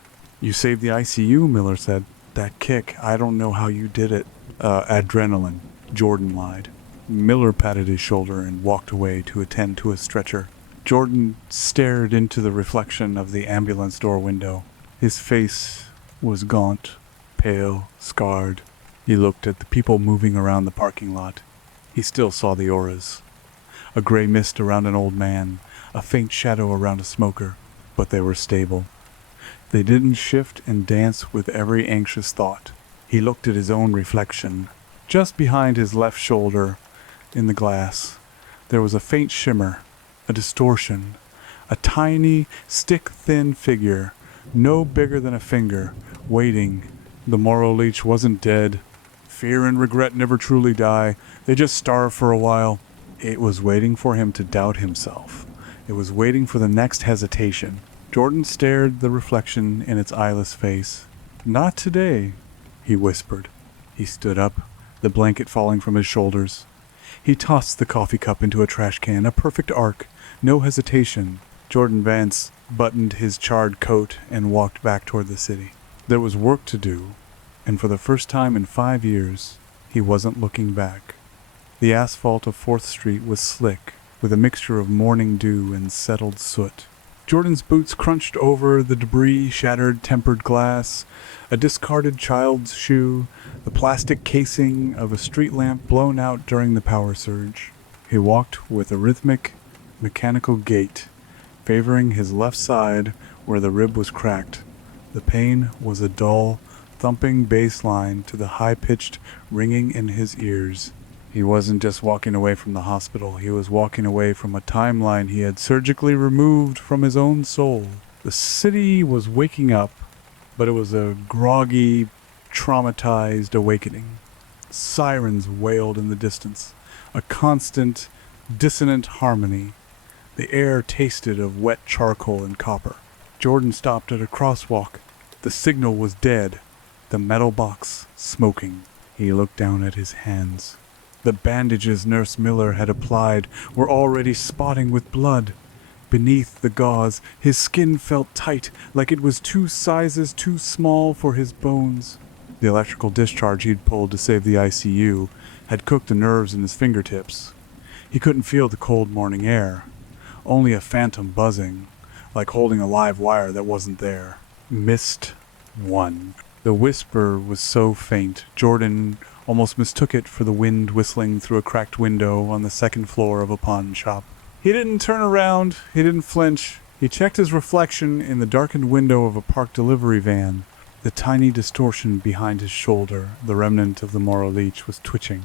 You saved the ICU, Miller said. That kick, I don't know how you did it. Adrenaline, Jordan lied. Miller patted his shoulder and walked away to attend to a stretcher. Jordan stared into the reflection of the ambulance door window. His face was gaunt, pale, scarred. He looked at the people moving around the parking lot. He still saw the auras. A gray mist around an old man, a faint shadow around a smoker, but they were stable. They didn't shift and dance with every anxious thought. He looked at his own reflection. Just behind his left shoulder, in the glass, there was a faint shimmer, a distortion, a tiny, stick-thin figure, no bigger than a finger, waiting. The Morrow Leech wasn't dead. Fear and regret never truly die. They just starve for a while. It was waiting for him to doubt himself. It was waiting for the next hesitation. Jordan stared the reflection in its eyeless face. Not today, he whispered. He stood up, the blanket falling from his shoulders. He tossed the coffee cup into a trash can, a perfect arc, no hesitation. Jordan Vance buttoned his charred coat and walked back toward the city. There was work to do, and for the first time in 5 years, he wasn't looking back. The asphalt of 4th Street was slick, with a mixture of morning dew and settled soot. Jordan's boots crunched over the debris, shattered tempered glass, a discarded child's shoe, the plastic casing of a street lamp blown out during the power surge. He walked with a rhythmic, mechanical gait, favoring his left side where the rib was cracked. The pain was a dull, thumping bass line to the high-pitched ringing in his ears. He wasn't just walking away from the hospital, he was walking away from a timeline he had surgically removed from his own soul. The city was waking up, but it was a groggy, traumatized awakening. Sirens wailed in the distance, a constant, dissonant harmony. The air tasted of wet charcoal and copper. Jordan stopped at a crosswalk. The signal was dead, the metal box smoking. He looked down at his hands. The bandages Nurse Miller had applied were already spotting with blood. Beneath the gauze, his skin felt tight, like it was 2 sizes too small for his bones. The electrical discharge he'd pulled to save the ICU had cooked the nerves in his fingertips. He couldn't feel the cold morning air, only a phantom buzzing, like holding a live wire that wasn't there. Missed one. The whisper was so faint, Jordan almost mistook it for the wind whistling through a cracked window on the 2nd floor of a pawn shop. He didn't turn around, he didn't flinch. He checked his reflection in the darkened window of a parked delivery van. The tiny distortion behind his shoulder, the remnant of the Morrow Leech, was twitching.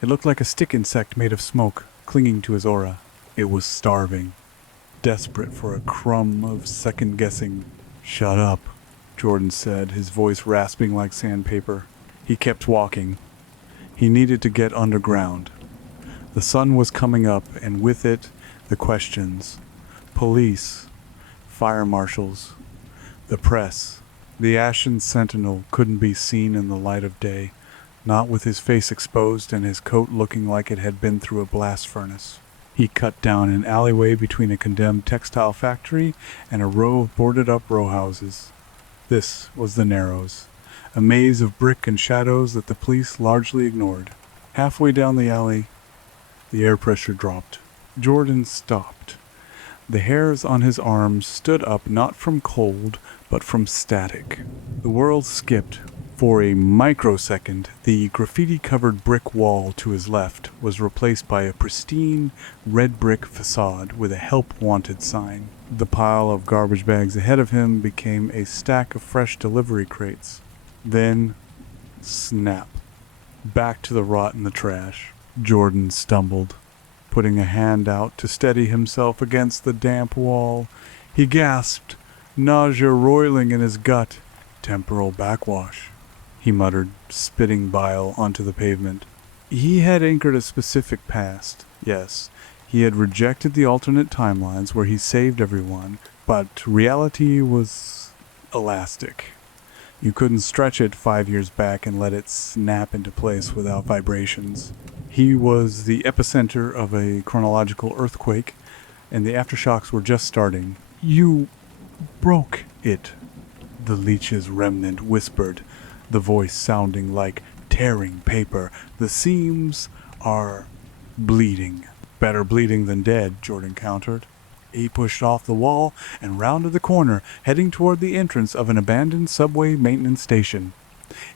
It looked like a stick insect made of smoke, clinging to his aura. It was starving, desperate for a crumb of second-guessing. "Shut up," Jordan said, his voice rasping like sandpaper. He kept walking. He needed to get underground. The sun was coming up, and with it, the questions. Police, fire marshals, the press. The ashen sentinel couldn't be seen in the light of day, not with his face exposed and his coat looking like it had been through a blast furnace. He cut down an alleyway between a condemned textile factory and a row of boarded-up row houses. This was the Narrows, a maze of brick and shadows that the police largely ignored. Halfway down the alley, the air pressure dropped. Jordan stopped. The hairs on his arms stood up not from cold, but from static. The world skipped. For a microsecond, the graffiti-covered brick wall to his left was replaced by a pristine, red brick facade with a help wanted sign. The pile of garbage bags ahead of him became a stack of fresh delivery crates. Then, snap. Back to the rot in the trash. Jordan stumbled, putting a hand out to steady himself against the damp wall. He gasped, nausea roiling in his gut. Temporal backwash, he muttered, spitting bile onto the pavement. He had anchored a specific past, yes. He had rejected the alternate timelines where he saved everyone, but reality was elastic. You couldn't stretch it 5 years back and let it snap into place without vibrations. He was the epicenter of a chronological earthquake, and the aftershocks were just starting. "You broke it," the leech's remnant whispered, the voice sounding like tearing paper. "The seams are bleeding." "Better bleeding than dead," Jordan countered. He pushed off the wall and rounded the corner, heading toward the entrance of an abandoned subway maintenance station.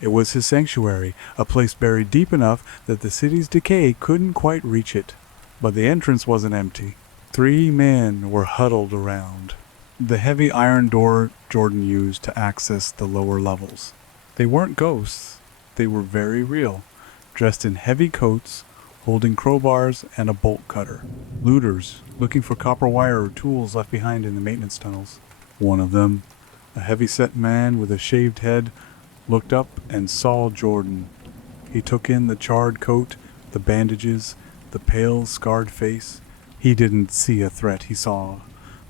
It was his sanctuary, a place buried deep enough that the city's decay couldn't quite reach it. But the entrance wasn't empty. 3 men were huddled around the heavy iron door Jordan used to access the lower levels. They weren't ghosts. They were very real, dressed in heavy coats, holding crowbars and a bolt cutter. Looters, looking for copper wire or tools left behind in the maintenance tunnels. One of them, a heavy-set man with a shaved head, looked up and saw Jordan. He took in the charred coat, the bandages, the pale, scarred face. He didn't see a threat, he saw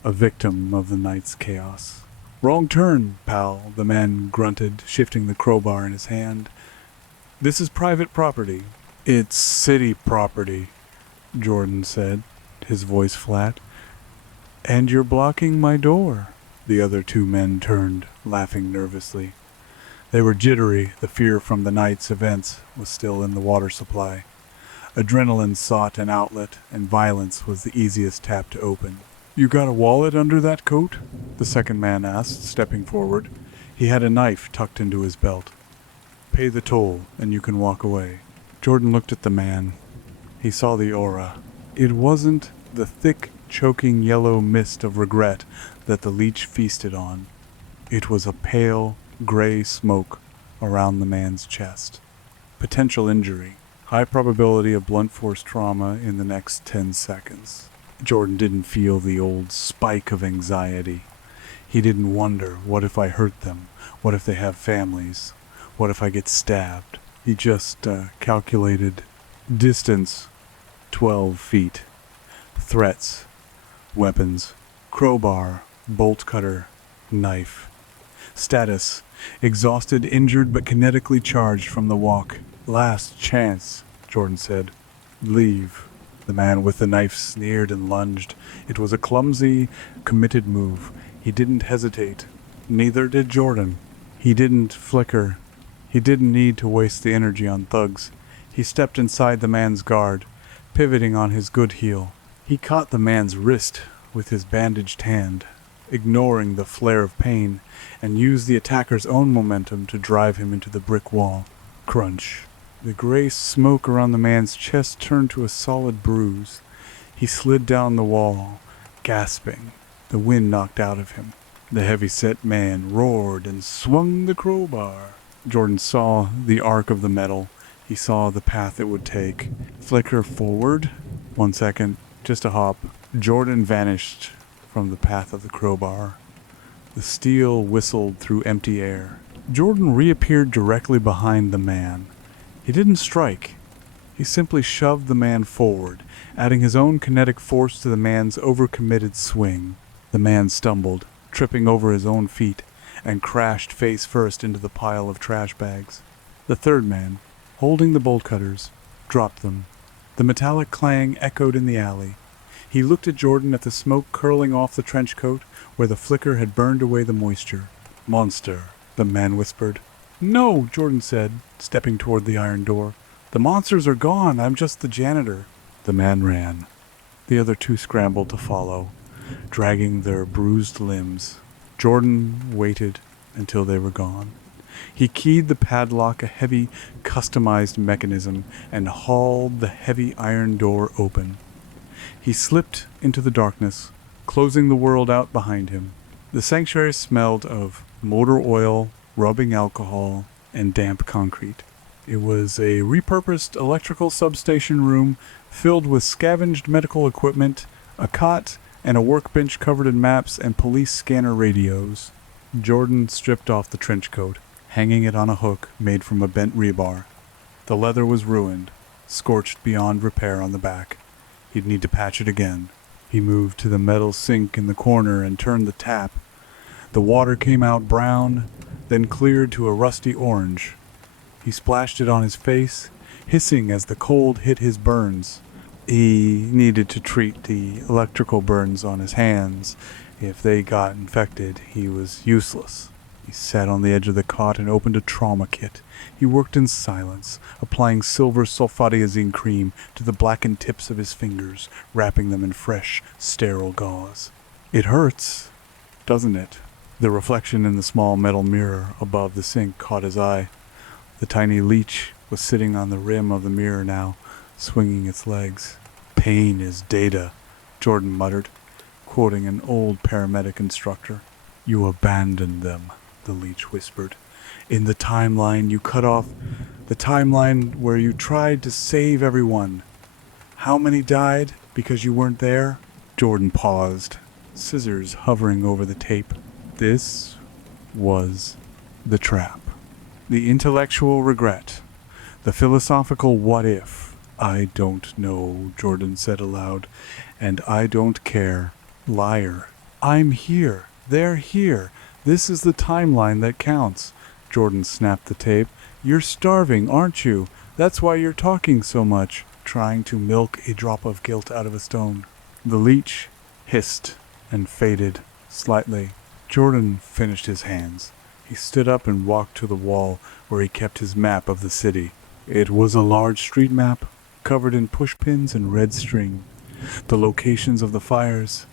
a victim of the night's chaos. "Wrong turn, pal," the man grunted, shifting the crowbar in his hand. "This is private property." "It's city property," Jordan said, his voice flat. "And you're blocking my door." The other 2 men turned, laughing nervously. They were jittery. The fear from the night's events was still in the water supply. Adrenaline sought an outlet, and violence was the easiest tap to open. "You got a wallet under that coat?" the second man asked, stepping forward. He had a knife tucked into his belt. "Pay the toll, and you can walk away." Jordan looked at the man. He saw the aura. It wasn't the thick, choking yellow mist of regret that the leech feasted on. It was a pale, gray smoke around the man's chest. Potential injury. High probability of blunt force trauma in the next 10 seconds. Jordan didn't feel the old spike of anxiety. He didn't wonder, what if I hurt them? What if they have families? What if I get stabbed? He just calculated distance, 12 feet. Threats, weapons, crowbar, bolt cutter, knife. Status, exhausted, injured, but kinetically charged from the walk. "Last chance," Jordan said. "Leave." The man with the knife sneered and lunged. It was a clumsy, committed move. He didn't hesitate. Neither did Jordan. He didn't flicker. He didn't need to waste the energy on thugs. He stepped inside the man's guard, pivoting on his good heel. He caught the man's wrist with his bandaged hand, ignoring the flare of pain, and used the attacker's own momentum to drive him into the brick wall. Crunch. The gray smoke around the man's chest turned to a solid bruise. He slid down the wall, gasping. The wind knocked out of him. The heavy-set man roared and swung the crowbar. Jordan saw the arc of the metal. He saw the path it would take. Flicker forward. 1 second. Just a hop. Jordan vanished from the path of the crowbar. The steel whistled through empty air. Jordan reappeared directly behind the man. He didn't strike. He simply shoved the man forward, adding his own kinetic force to the man's overcommitted swing. The man stumbled, tripping over his own feet, and crashed face first into the pile of trash bags. The third man, holding the bolt cutters, dropped them. The metallic clang echoed in the alley. He looked at Jordan at the smoke curling off the trench coat where the flicker had burned away the moisture. "Monster," the man whispered. "No," Jordan said, stepping toward the iron door. "The monsters are gone. I'm just the janitor." The man ran. The other 2 scrambled to follow, dragging their bruised limbs. Jordan waited until they were gone. He keyed the padlock, a heavy, customized mechanism, and hauled the heavy iron door open. He slipped into the darkness, closing the world out behind him. The sanctuary smelled of motor oil, rubbing alcohol, and damp concrete. It was a repurposed electrical substation room filled with scavenged medical equipment, a cot, and a workbench covered in maps and police scanner radios. Jordan stripped off the trench coat, hanging it on a hook made from a bent rebar. The leather was ruined, scorched beyond repair on the back. He'd need to patch it again. He moved to the metal sink in the corner and turned the tap. The water came out brown, then cleared to a rusty orange. He splashed it on his face, hissing as the cold hit his burns. He needed to treat the electrical burns on his hands. If they got infected, he was useless. He sat on the edge of the cot and opened a trauma kit. He worked in silence, applying silver sulfadiazine cream to the blackened tips of his fingers, wrapping them in fresh, sterile gauze. It hurts, doesn't it? The reflection in the small metal mirror above the sink caught his eye. The tiny leech was sitting on the rim of the mirror now, swinging its legs. "Pain is data," Jordan muttered, quoting an old paramedic instructor. "You abandoned them," the leech whispered. "In the timeline you cut off, the timeline where you tried to save everyone. How many died because you weren't there?" Jordan paused, scissors hovering over the tape. This was the trap. The intellectual regret. The philosophical what if. "I don't know," Jordan said aloud, "and I don't care. Liar. I'm here. They're here. This is the timeline that counts." Jordan snapped the tape. "You're starving, aren't you? That's why you're talking so much," trying to milk a drop of guilt out of a stone. The leech hissed and faded slightly. Jordan finished his hands. He stood up and walked to the wall where he kept his map of the city. It was a large street map, covered in pushpins and red string. The locations of the fires,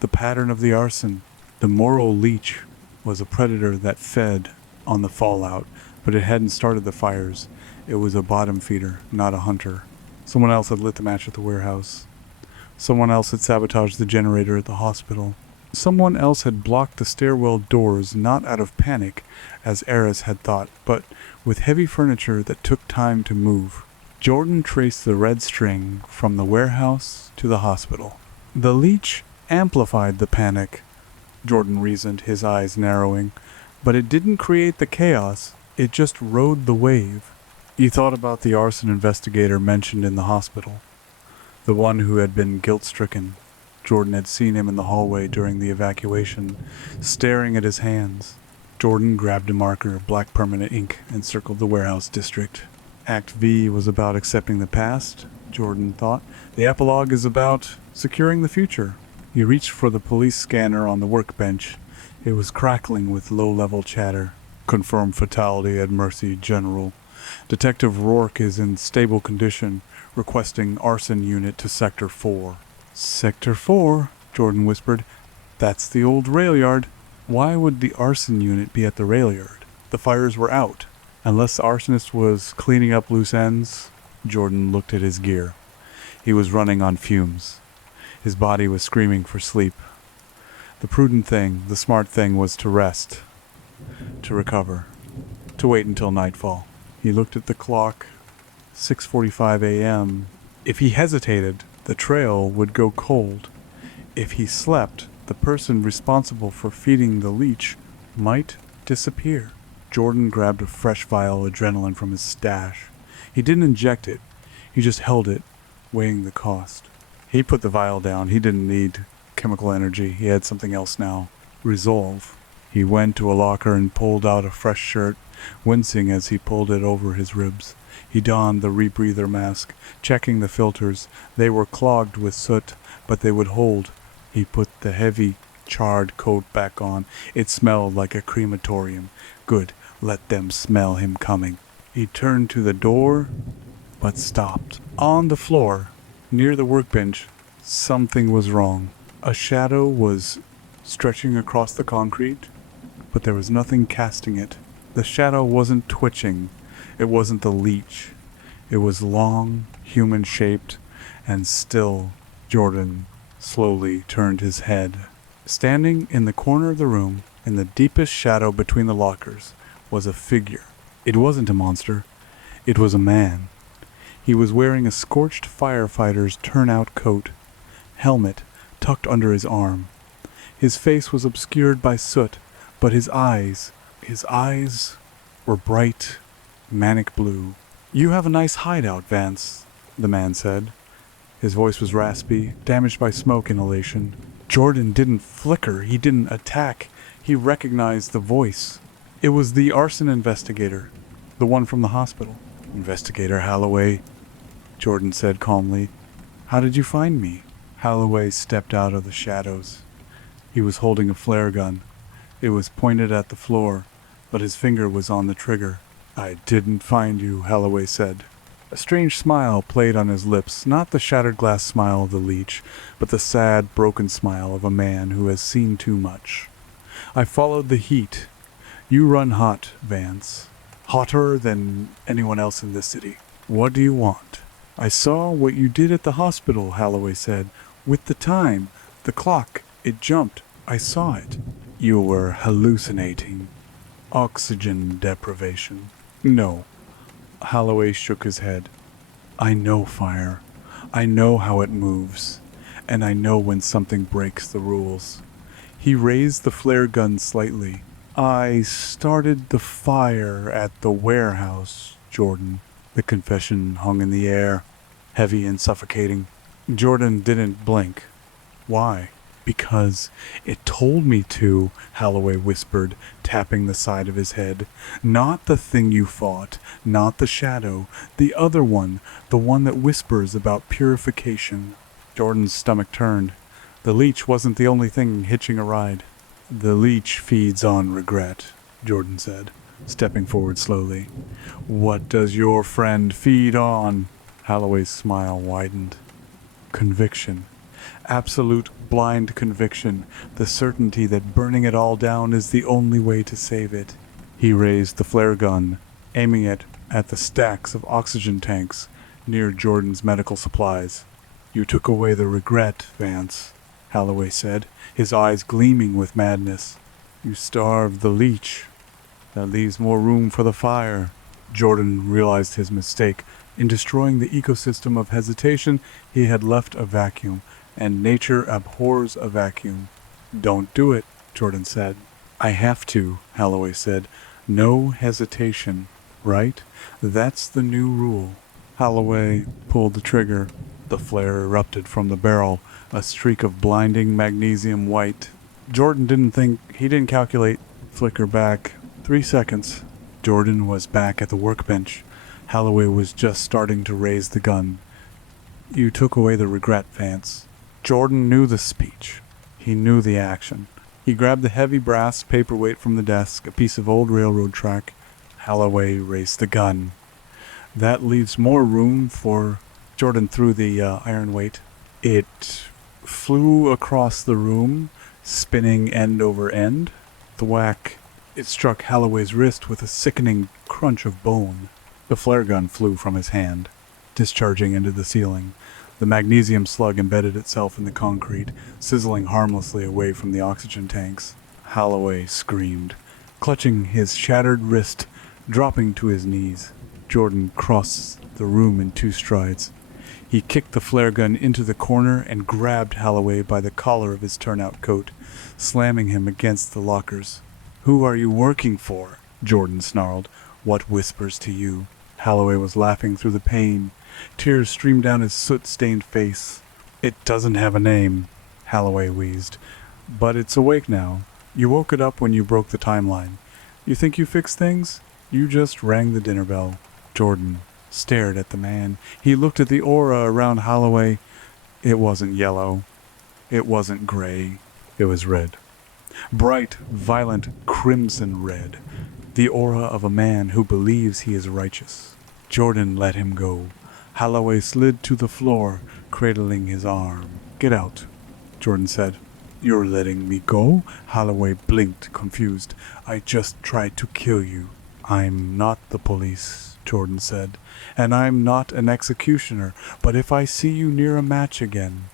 the pattern of the arson. The moral leech was a predator that fed on the fallout, but it hadn't started the fires. It was a bottom feeder, not a hunter. Someone else had lit the match at the warehouse. Someone else had sabotaged the generator at the hospital. Someone else had blocked the stairwell doors, not out of panic, as Eris had thought, but with heavy furniture that took time to move. Jordan traced the red string from the warehouse to the hospital. The leech amplified the panic, Jordan reasoned, his eyes narrowing, but it didn't create the chaos, it just rode the wave. He thought about the arson investigator mentioned in the hospital, the one who had been guilt-stricken. Jordan had seen him in the hallway during the evacuation, staring at his hands. Jordan grabbed a marker, black permanent ink, and circled the warehouse district. Act V was about accepting the past, Jordan thought. The epilogue is about securing the future. He reached for the police scanner on the workbench. It was crackling with low-level chatter. "Confirmed fatality at Mercy General. Detective Rourke is in stable condition, requesting arson unit to Sector 4. "Sector 4? Jordan whispered. "That's the old rail yard." Why would the arson unit be at the rail yard? The fires were out. Unless the arsonist was cleaning up loose ends, Jordan looked at his gear. He was running on fumes. His body was screaming for sleep. The prudent thing, the smart thing was to rest, to recover, to wait until nightfall. He looked at the clock, 6:45 a.m. If he hesitated, the trail would go cold. If he slept, the person responsible for feeding the leech might disappear. Jordan grabbed a fresh vial of adrenaline from his stash. He didn't inject it. He just held it, weighing the cost. He put the vial down. He didn't need chemical energy. He had something else now. Resolve. He went to a locker and pulled out a fresh shirt, wincing as he pulled it over his ribs. He donned the rebreather mask, checking the filters. They were clogged with soot, but they would hold. He put the heavy, charred coat back on. It smelled like a crematorium. Good, let them smell him coming. He turned to the door, but stopped. On the floor, near the workbench, something was wrong. A shadow was stretching across the concrete, but there was nothing casting it. The shadow wasn't twitching. It wasn't the leech. It was long, human-shaped, and still. Jordan slowly turned his head. Standing in the corner of the room, in the deepest shadow between the lockers, was a figure. It wasn't a monster. It was a man. He was wearing a scorched firefighter's turnout coat, helmet tucked under his arm. His face was obscured by soot, but his eyes were bright, manic blue. "You have a nice hideout, Vance," the man said. His voice was raspy, damaged by smoke inhalation. Jordan didn't flicker. He didn't attack. He recognized the voice. It was the arson investigator, the one from the hospital. "Investigator Holloway," Jordan said calmly. "How did you find me?" Holloway stepped out of the shadows. He was holding a flare gun. It was pointed at the floor, but his finger was on the trigger. "I didn't find you," Holloway said. A strange smile played on his lips, not the shattered glass smile of the leech, but the sad, broken smile of a man who has seen too much. "I followed the heat. You run hot, Vance. Hotter than anyone else in this city. What do you want?" "I saw what you did at the hospital," Holloway said. "With the time, the clock, it jumped. I saw it." "You were hallucinating. Oxygen deprivation." "No." Holloway shook his head. "I know fire. I know how it moves. And I know when something breaks the rules." He raised the flare gun slightly. "I started the fire at the warehouse, Jordan." The confession hung in the air, heavy and suffocating. Jordan didn't blink. "Why?" "Because it told me to," Holloway whispered, tapping the side of his head. "Not the thing you fought, not the shadow, the other one, the one that whispers about purification." Jordan's stomach turned. The leech wasn't the only thing hitching a ride. "The leech feeds on regret," Jordan said, stepping forward slowly. "What does your friend feed on?" Holloway's smile widened. "Conviction. Absolute blind conviction, the certainty that burning it all down is the only way to save it." He raised the flare gun, aiming it at the stacks of oxygen tanks near Jordan's medical supplies. "You took away the regret, Vance," Holloway said, his eyes gleaming with madness. "You starved the leech. That leaves more room for the fire." Jordan realized his mistake. In destroying the ecosystem of hesitation, he had left a vacuum, and nature abhors a vacuum. "Don't do it," Jordan said. "I have to," Holloway said. "No hesitation, right? That's the new rule." Holloway pulled the trigger. The flare erupted from the barrel, a streak of blinding magnesium white. Jordan didn't calculate. Flicker back. 3 seconds. Jordan was back at the workbench. Holloway was just starting to raise the gun. "You took away the regret, Vance." Jordan knew the speech. He knew the action. He grabbed the heavy brass paperweight from the desk, a piece of old railroad track. Holloway raised the gun. "That leaves more room for—" Jordan threw the iron weight. It flew across the room, spinning end over end. The whack, it struck Holloway's wrist with a sickening crunch of bone. The flare gun flew from his hand, discharging into the ceiling. The magnesium slug embedded itself in the concrete, sizzling harmlessly away from the oxygen tanks. Holloway screamed, clutching his shattered wrist, dropping to his knees. Jordan crossed the room in 2 strides. He kicked the flare gun into the corner and grabbed Holloway by the collar of his turnout coat, slamming him against the lockers. "Who are you working for?" Jordan snarled. "What whispers to you?" Holloway was laughing through the pain. Tears streamed down his soot-stained face. "It doesn't have a name," Holloway wheezed. "But it's awake now. You woke it up when you broke the timeline. You think you fixed things? You just rang the dinner bell." Jordan stared at the man. He looked at the aura around Holloway. It wasn't yellow. It wasn't gray. It was red. Bright, violent, crimson red. The aura of a man who believes he is righteous. Jordan let him go. Holloway slid to the floor, cradling his arm. "Get out," Jordan said. "You're letting me go?" Holloway blinked, confused. "I just tried to kill you." "I'm not the police," Jordan said, "and I'm not an executioner, but if I see you near a match again—"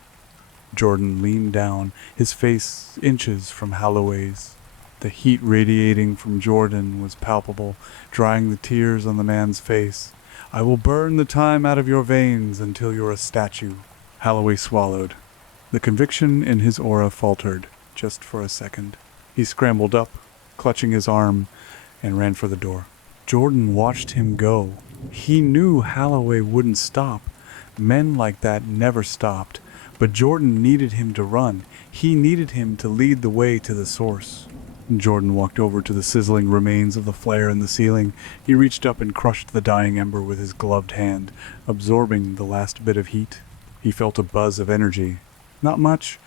Jordan leaned down, his face inches from Holloway's. The heat radiating from Jordan was palpable, drying the tears on the man's face. "I will burn the time out of your veins until you're a statue." Holloway swallowed. The conviction in his aura faltered, just for a second. He scrambled up, clutching his arm, and ran for the door. Jordan watched him go. He knew Holloway wouldn't stop. Men like that never stopped, but Jordan needed him to run. He needed him to lead the way to the source. Jordan walked over to the sizzling remains of the flare in the ceiling. He reached up and crushed the dying ember with his gloved hand, absorbing the last bit of heat. He felt a buzz of energy. Not much,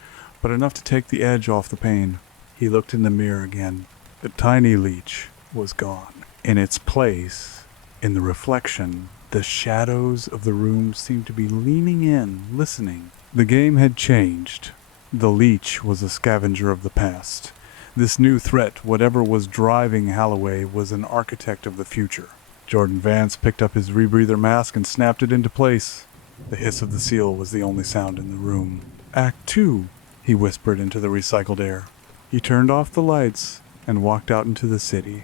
but enough to take the edge off the pain. He looked in the mirror again. The tiny leech was gone. In its place, in the reflection, the shadows of the room seemed to be leaning in, listening. The game had changed. The leech was a scavenger of the past. This new threat, whatever was driving Holloway, was an architect of the future. Jordan Vance picked up his rebreather mask and snapped it into place. The hiss of the seal was the only sound in the room. "Act 2, he whispered into the recycled air. He turned off the lights and walked out into the city.